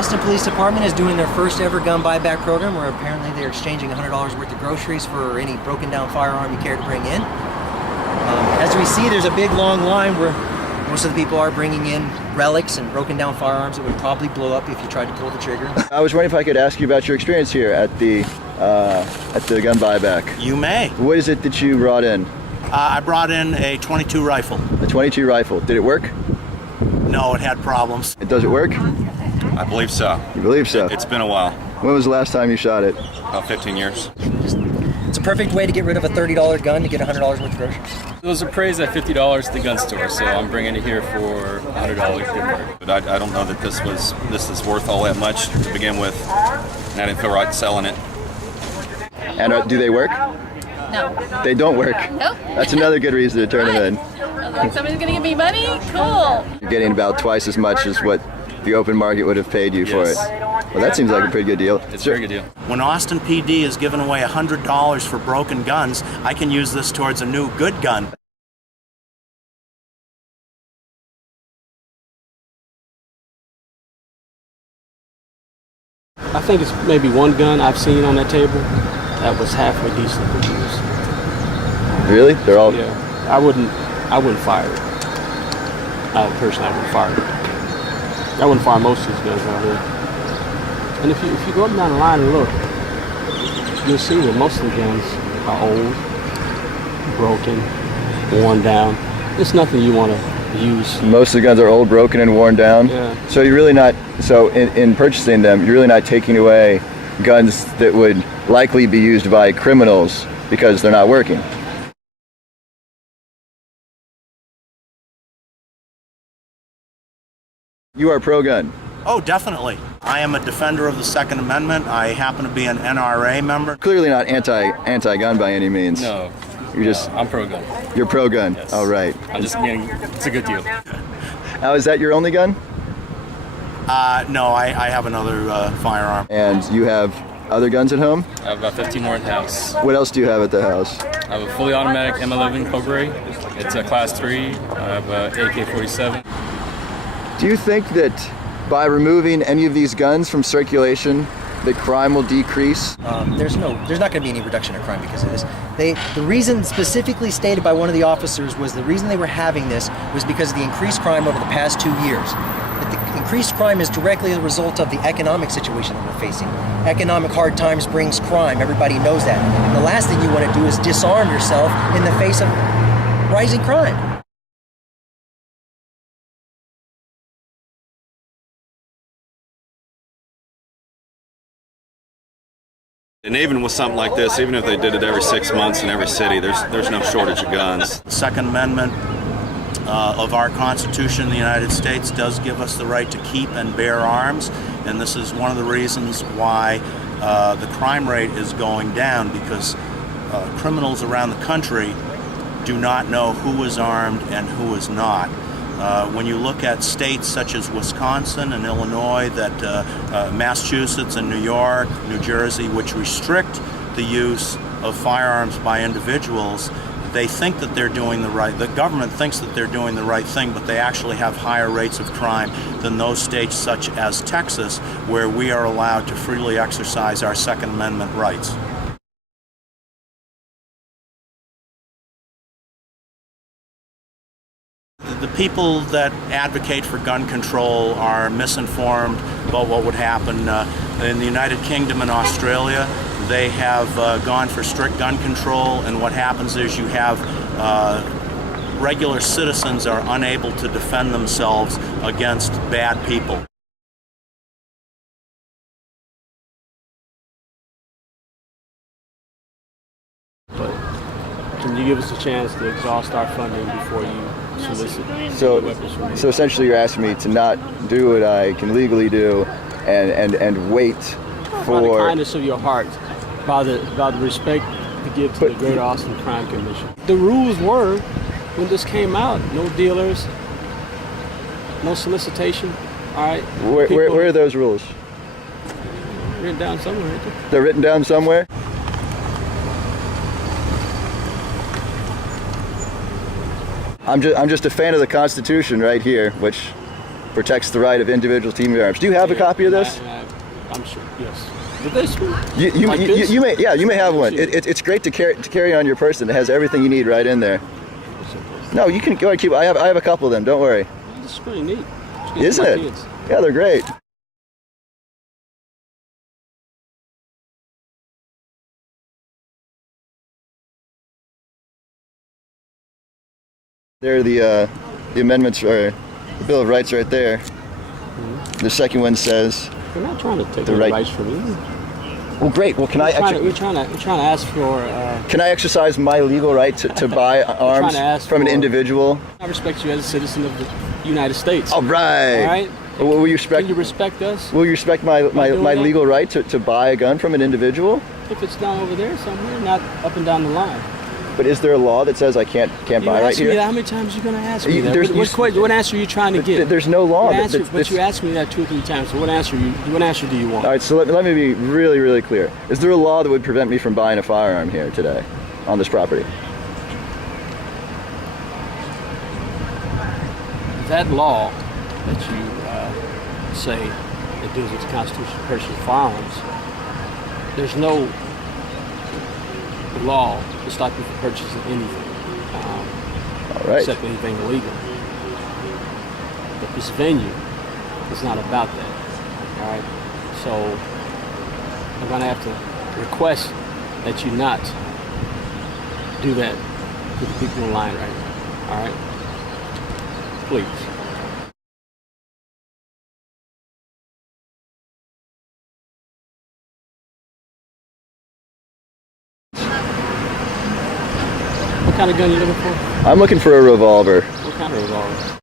Austin Police Department is doing their first ever gun buyback program where apparently they're exchanging $100 worth of groceries for any broken down firearm you care to bring in. As we see, there's a big long line where most of the people are bringing in relics and broken down firearms that would probably blow up if you tried to pull the trigger. I was wondering if I could ask you about your experience here at the gun buyback. You may. What is it that you brought in? I brought in a .22 rifle. A .22 rifle. Did it work? No, it had problems. Does it work? I believe so. You believe so? It's been a while. When was the last time you shot it? About 15 years. It's a perfect way to get rid of a $30 gun to get $100 worth of groceries. It was appraised at $50 at the gun store, so I'm bringing it here for $100. But I don't know that this is worth all that much to begin with. And I didn't feel right selling it. And do they work? No. They don't work? Nope. That's another good reason to turn them in. I was like, somebody's gonna give me money? Cool. You're getting about twice as much as what the open market would have paid you for it. Well, that seems like a pretty good deal. It's a very good deal. When Austin PD is giving away $100 for broken guns, I can use this towards a new good gun. I think it's maybe one gun I've seen on that table that was halfway decently used. Really? They're all... Yeah. I wouldn't fire it. Personally, I wouldn't fire it. I wouldn't fire most of these guns out here. And if you go up down the line and look, you'll see that most of the guns are old, broken, worn down. It's nothing you want to use. Most of the guns are old, broken, and worn down? Yeah. So you're really not... So in purchasing them, you're really not taking away guns that would likely be used by criminals because they're not working? You are pro-gun? Oh, definitely. I am a defender of the Second Amendment. I happen to be an NRA member. Clearly not anti-gun by any means. No. You're just... I'm pro-gun. You're pro-gun? Yes. All right. I'm just being, it's a good deal. Now, is that your only gun? No, I have another firearm. And you have other guns at home? I have about 15 more in the house. What else do you have at the house? I have a fully automatic M11 Cobra. It's a class 3. I have a AK-47. Do you think that by removing any of these guns from circulation, that crime will decrease? There's not going to be any reduction of crime because of this. The reason specifically stated by one of the officers was the reason they were having this was because of the increased crime over the past 2 years. But the increased crime is directly a result of the economic situation that we're facing. Economic hard times brings crime. Everybody knows that. And the last thing you want to do is disarm yourself in the face of rising crime. And even with something like this, even if they did it every 6 months in every city, there's no shortage of guns. The Second Amendment of our Constitution in the United States does give us the right to keep and bear arms, and this is one of the reasons why the crime rate is going down, because criminals around the country do not know who is armed and who is not. When you look at states such as Wisconsin and Illinois, Massachusetts and New York, New Jersey, which restrict the use of firearms by individuals, they think that they're doing the government thinks that they're doing the right thing, but they actually have higher rates of crime than those states such as Texas, where we are allowed to freely exercise our Second Amendment rights. The people that advocate for gun control are misinformed about what would happen. In the United Kingdom and Australia, they have gone for strict gun control, and what happens is you have regular citizens are unable to defend themselves against bad people. But can you give us a chance to exhaust our funding before you solicit weapons from me? So essentially you're asking me to not do what I can legally do and wait By the for... kindness of your heart, by the respect to give to the Great Austin Crime Commission. The rules were, when this came out, no dealers, no solicitation, all right? Where are those rules? Written down somewhere, ain't they? They're written down somewhere? I'm just a fan of the Constitution right here, which protects the right of individuals to bear arms. Do you have a copy of this? I'm sure. Yes. But this one? You Like this? may have one. It's great to carry on your person. It has everything you need right in there. No, you can go ahead and keep. I have a couple of them. Don't worry. This is pretty neat. Isn't it? Kids. Yeah, they're great. There, the amendments or the Bill of Rights right there. Mm-hmm. The second one says. We're not trying to take The the right- rights from you. Well, great. Well, can I actually? We're trying to ask for. Can I exercise my legal right to buy arms to ask from an for- individual? I respect you as a citizen of the United States. All right. All right. Well, will you respect? Can you respect us? Will you respect my doing that? legal right to buy a gun from an individual? If it's down over there somewhere, not up and down the line. But is there a law that says I can't You buy right ask me here? that. How many times are you going to ask me You- that? there's- What answer are you trying to get? There's no law. What that- answer, that's- but you asked me that 2 or 3 times. So what answer do you want? All right, so let me be really, really clear. Is there a law that would prevent me from buying a firearm here today on this property? That law that you say that deals with the Constitution of purchase of firearms, there's no law to stop you from purchasing anything, All right. except anything illegal. But this venue is not about that. All right. So I'm going to have to request that you not do that to the people in line right now. All right. Please. What kind of gun you looking for? I'm looking for a revolver. What kind of revolver?